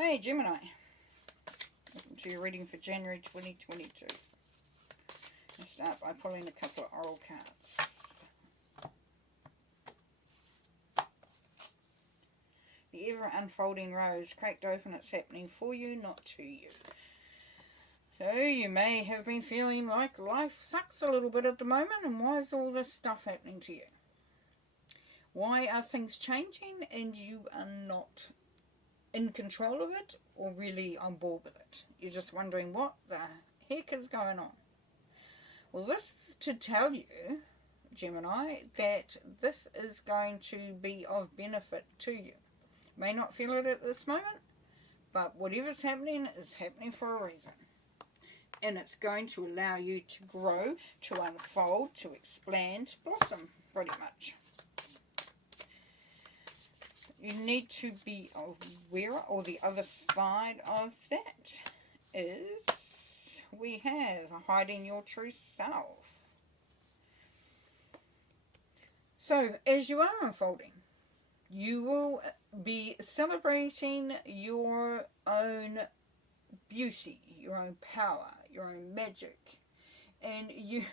Hey Gemini, welcome to your reading for January 2022. I'll start by pulling a couple of oral cards. The ever unfolding rose, cracked open, it's happening for you, not to you. So you may have been feeling like life sucks a little bit at the moment, and why is all this stuff happening to you? Why are things changing and you are not in control of it or really on board with it? You're just wondering what the heck is going on. Well, this is to tell you, Gemini, that this is going to be of benefit to you. May not feel it at this moment, but whatever's happening is happening for a reason. And it's going to allow you to grow, to unfold, to expand, to blossom, pretty much. You need to be aware, or the other side of that is we have hiding your true self. So as you are unfolding, you will be celebrating your own beauty, your own power, your own magic, and you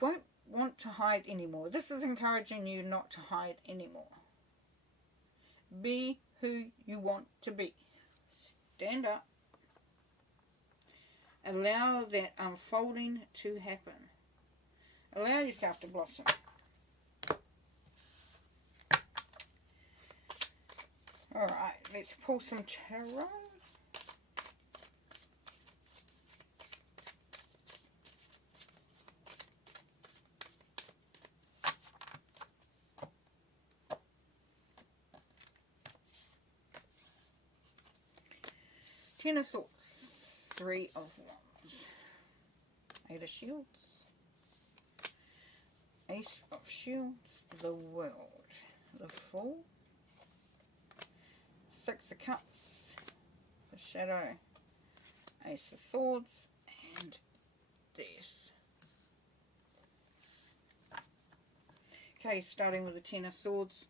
won't want to hide anymore. This is encouraging you not to hide anymore. Be who you want to be. Stand up. Allow that unfolding to happen. Allow yourself to blossom. Alright, let's pull some tarot. Ten of Swords, Three of Wands, Eight of Shields, Ace of Shields, the World, the Fool, Six of Cups, the Shadow, Ace of Swords, and Death. Okay, starting with the Ten of Swords.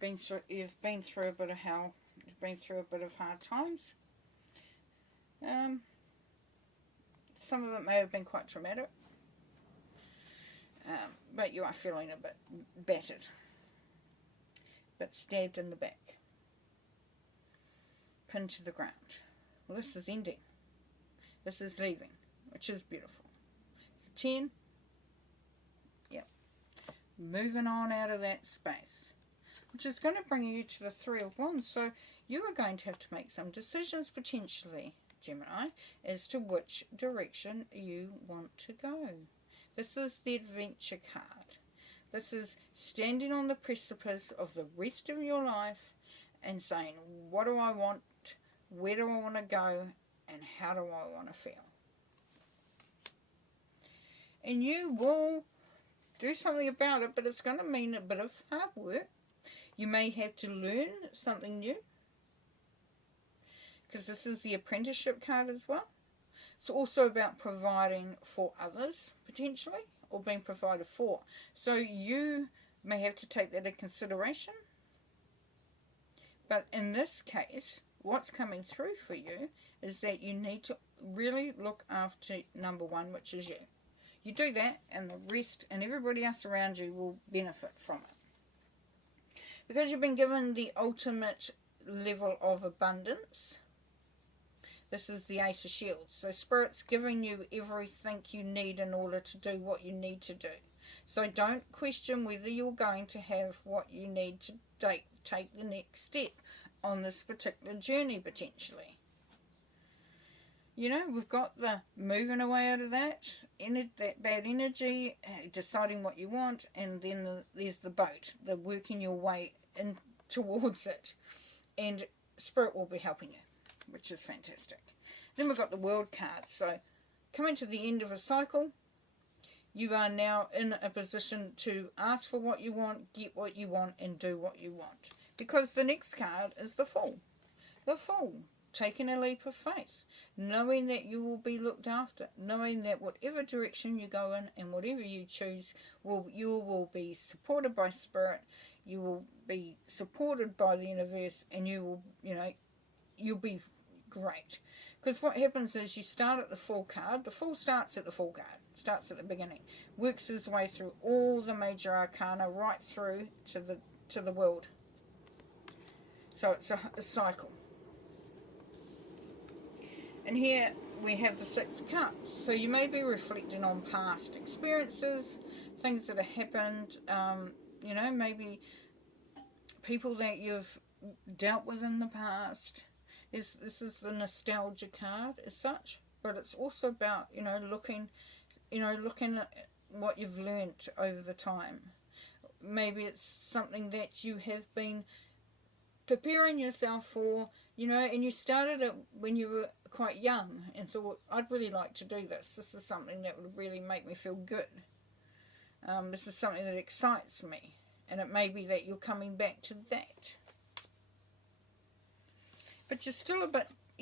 You've been through a bit of hell. You've been through a bit of hard times. Some of it may have been quite traumatic, but you are feeling a bit battered, but stabbed in the back, pinned to the ground. Well, this is ending. This is leaving, which is beautiful. It's a 10. Yep. Moving on out of that space, which is going to bring you to the Three of Wands. So you are going to have to make some decisions potentially, Gemini, as to which direction you want to go. This is the Adventure card. This is standing on the precipice of the rest of your life and saying, what do I want, where do I want to go, and how do I want to feel? And you will do something about it, but it's going to mean a bit of hard work. You may have to learn something new, because this is the Apprenticeship card as well. It's also about providing for others, potentially, or being provided for. So you may have to take that into consideration. But in this case, what's coming through for you is that you need to really look after number one, which is you. You do that, and the rest and everybody else around you will benefit from it. Because you've been given the ultimate level of abundance. This is the Ace of Shields. So Spirit's giving you everything you need in order to do what you need to do. So don't question whether you're going to have what you need to take the next step on this particular journey, potentially. You know, we've got the moving away out of that bad energy, deciding what you want, and then there's the boat, the working your way in towards it. And Spirit will be helping you, which is fantastic. Then we've got the World card. So coming to the end of a cycle, you are now in a position to ask for what you want, get what you want, and do what you want. Because the next card is the Fool. The Fool, taking a leap of faith, knowing that you will be looked after, knowing that whatever direction you go in and whatever you choose, you will be supported by Spirit, you will be supported by the universe, and you will, you'll be great. Because what happens is you start at the Fool card. The Fool starts at the Fool card. Starts at the beginning. Works his way through all the major arcana right through to the world. So it's a cycle. And here we have the Six of Cups. So you may be reflecting on past experiences, things that have happened, you know, maybe people that you've dealt with in the past. This is the nostalgia card as such, but it's also about, looking at what you've learnt over the time. Maybe it's something that you have been preparing yourself for, and you started it when you were quite young and thought, I'd really like to do this. This is something that would really make me feel good. This is something that excites me, and it may be that you're coming back to that. But you're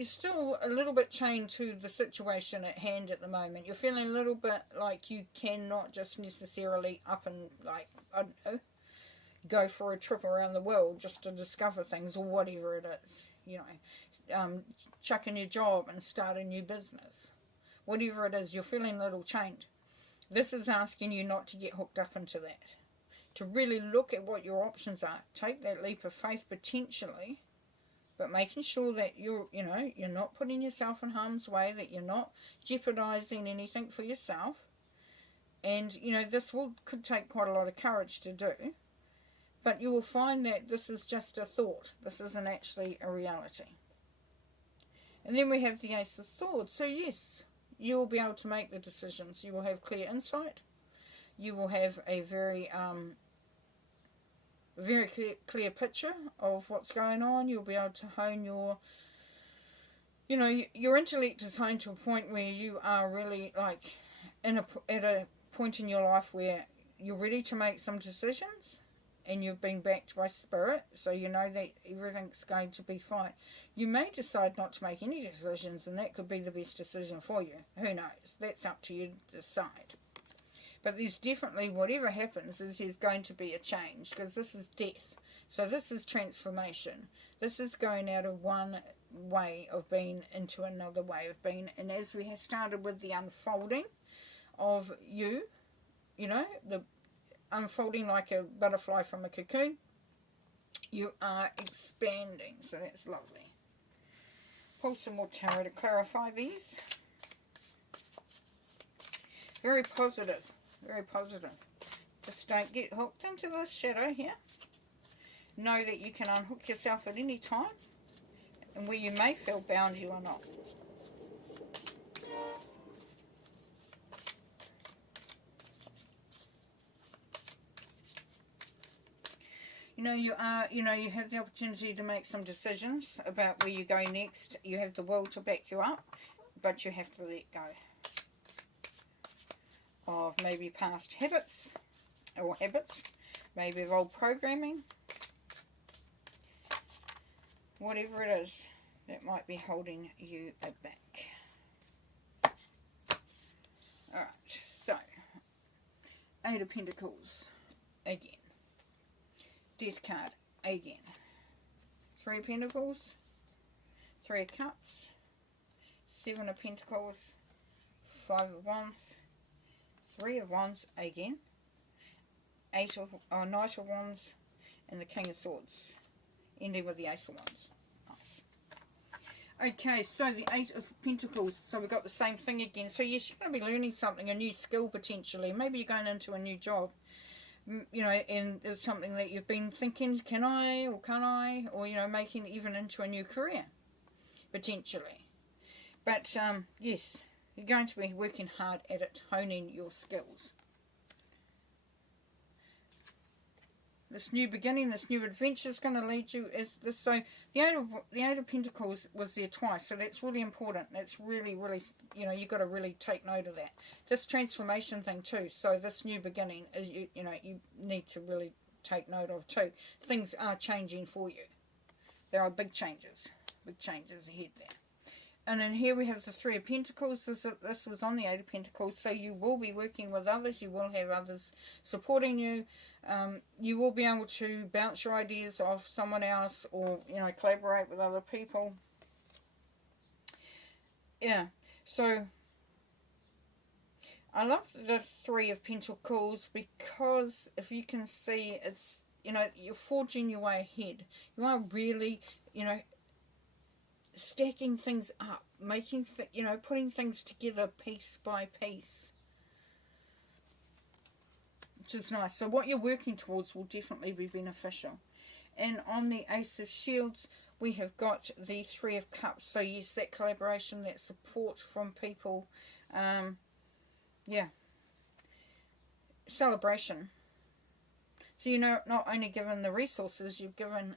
still a little bit chained to the situation at hand at the moment. You're feeling a little bit like you cannot just necessarily up and, like, I don't know, go for a trip around the world just to discover things or whatever it is. Chucking your job and start a new business. Whatever it is, you're feeling a little chained. This is asking you not to get hooked up into that. To really look at what your options are. Take that leap of faith potentially, but making sure that you're not putting yourself in harm's way, that you're not jeopardizing anything for yourself. And, this could take quite a lot of courage to do. But you will find that this is just a thought. This isn't actually a reality. And then we have the Ace of Swords. So yes, you will be able to make the decisions. You will have clear insight. You will have a very clear picture of what's going on. You'll be able to hone your intellect is honed to a point where you are really like at a point in your life where you're ready to make some decisions, and you've been backed by spirit, so you know that everything's going to be fine. You may decide not to make any decisions, and that could be the best decision for you. Who knows? That's up to you to decide. But there's definitely, whatever happens, there's going to be a change, because this is death. So this is transformation. This is going out of one way of being into another way of being. And as we have started with the unfolding of you, the unfolding like a butterfly from a cocoon, you are expanding. So that's lovely. Pull some more tarot to clarify these. Very positive. Very positive. Just don't get hooked into this shadow here. Know that you can unhook yourself at any time. And where you may feel bound, you are not. You have the opportunity to make some decisions about where you go next. You have the will to back you up, but you have to let go of maybe past habits, maybe of old programming, whatever it is that might be holding you back. Alright, so, Eight of Pentacles, again. Death card, again. Three of Pentacles, Three of Cups, Seven of Pentacles, Five of Wands, Three of Wands again, Knight of Wands, and the King of Swords, ending with the Ace of Wands. Nice. Okay, so the Eight of Pentacles, so we've got the same thing again. So yes, you're going to be learning something, a new skill potentially. Maybe you're going into a new job, and it's something that you've been thinking, can I, or can't I, or, making even into a new career, potentially. But, yes, you're going to be working hard at it, honing your skills. This new beginning, this new adventure is going to lead you as this. So the Eight of Pentacles was there twice, so that's really important. That's really, really, you've got to really take note of that. This transformation thing too. So this new beginning is, you need to really take note of too. Things are changing for you. There are big changes ahead there. And then here we have the Three of Pentacles. This was on the Eight of Pentacles. So you will be working with others. You will have others supporting you. You will be able to bounce your ideas off someone else, or, collaborate with other people. Yeah, so I love the Three of Pentacles because if you can see, it's, you know, you're forging your way ahead. You are really, you know, stacking things up, making, you know, putting things together piece by piece, which is nice. So what you're working towards will definitely be beneficial. And on the Ace of Shields, we have got the Three of Cups. So yes, that collaboration, that support from people. Yeah. Celebration. So you're not only given the resources, you've given,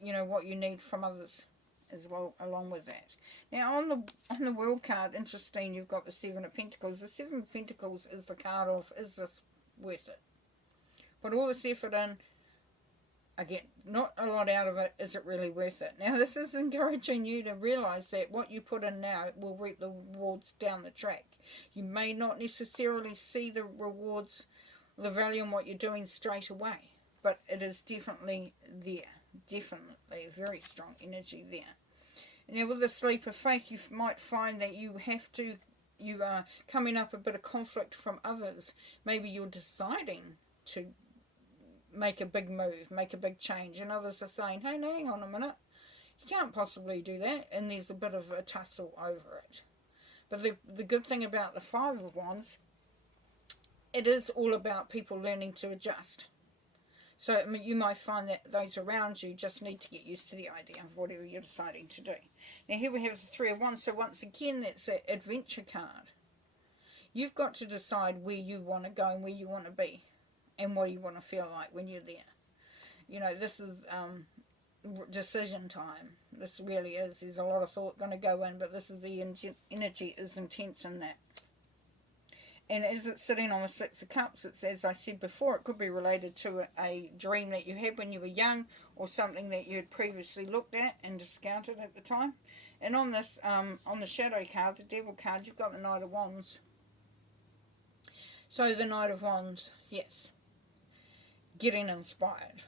you know, what you need from others as well along with that. Now on the World card, interesting, you've got the Seven of Pentacles. The Seven of Pentacles is the card of, is this worth it? Put all this effort in, I get not a lot out of it, is it really worth it? Now this is encouraging you to realise that what you put in now will reap the rewards down the track. You may not necessarily see the rewards, the value in what you're doing straight away, but it is definitely there. Definitely very strong energy there. Now with the Sleep of Faith, you might find that you are coming up a bit of conflict from others. Maybe you're deciding to make a big move, make a big change, and others are saying, hey, now hang on a minute, you can't possibly do that, and there's a bit of a tussle over it. But the good thing about the Five of Wands, it is all about people learning to adjust. So you might find that those around you just need to get used to the idea of whatever you're deciding to do. Now here we have the Three of Wands, so once again that's an adventure card. You've got to decide where you want to go and where you want to be, and what you want to feel like when you're there. You know, this is decision time. This really is. There's a lot of thought going to go in, but this is the energy is intense in that. And as it's sitting on the Six of Cups, it's, as I said before, it could be related to a dream that you had when you were young, or something that you had previously looked at and discounted at the time. And on this, on the Shadow card, the Devil card, you've got the Knight of Wands. So the Knight of Wands, yes, getting inspired,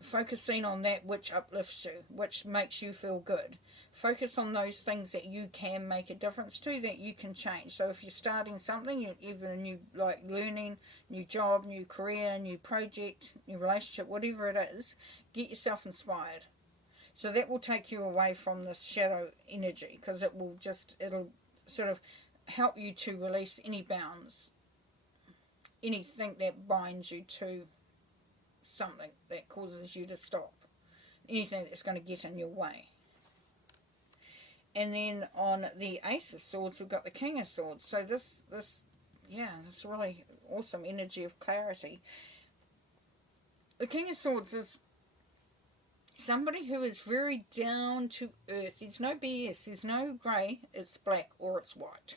focusing on that which uplifts you, which makes you feel good. Focus on those things that you can make a difference to, that you can change. So if you're starting something, even a new, like learning, new job, new career, new project, new relationship, whatever it is, get yourself inspired. So that will take you away from this shadow energy, because it'll sort of help you to release any bounds, anything that binds you to something that causes you to stop, anything that's going to get in your way. And then on the Ace of Swords, we've got the King of Swords. So this really awesome energy of clarity. The King of Swords is somebody who is very down to earth. There's no BS, there's no grey, it's black or it's white.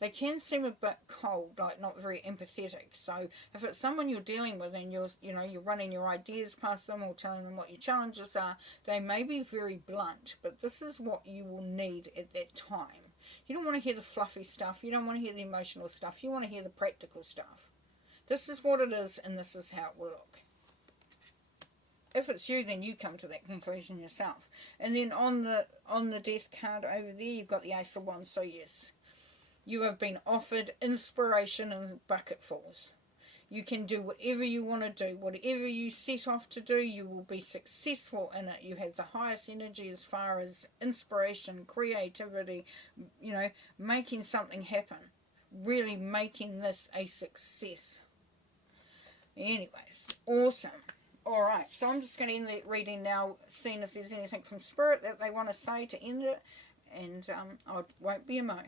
They can seem a bit cold, like not very empathetic. So if it's someone you're dealing with and you're running your ideas past them or telling them what your challenges are, they may be very blunt, but this is what you will need at that time. You don't want to hear the fluffy stuff. You don't want to hear the emotional stuff. You want to hear the practical stuff. This is what it is, and this is how it will look. If it's you, then you come to that conclusion yourself. And then on the Death card over there, you've got the Ace of Wands. So yes, you have been offered inspiration in bucketfuls. You can do whatever you want to do. Whatever you set off to do, you will be successful in it. You have the highest energy as far as inspiration, creativity, making something happen. Really making this a success. Anyways, awesome. Alright, so I'm just going to end the reading now, seeing if there's anything from Spirit that they want to say to end it. And I won't be a mo.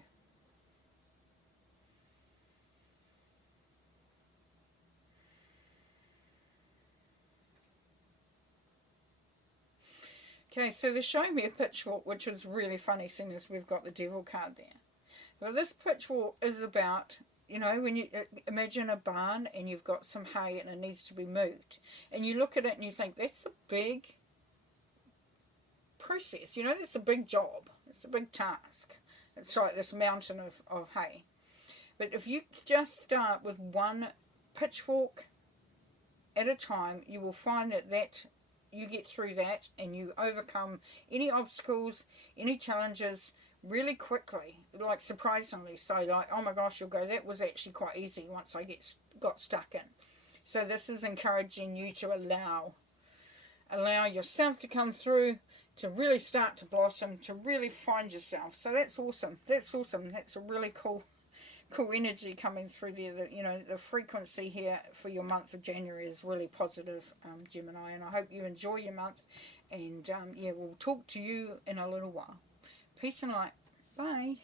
Okay, so they're showing me a pitchfork, which is really funny, seeing as we've got the Devil card there. Well, this pitchfork is about, when you imagine a barn and you've got some hay and it needs to be moved. And you look at it and you think, that's a big process. That's a big job. It's a big task. It's like this mountain of hay. But if you just start with one pitchfork at a time, you will find that you get through that and you overcome any obstacles, any challenges really quickly, like surprisingly. So like, oh my gosh, you'll go, that was actually quite easy once I got stuck in. So this is encouraging you to allow yourself to come through, to really start to blossom, to really find yourself. So that's awesome. That's awesome. That's a really cool energy coming through there. That, you know, the frequency here for your month of January is really positive, Gemini, and I hope you enjoy your month. And yeah, we'll talk to you in a little while. Peace and light. Bye.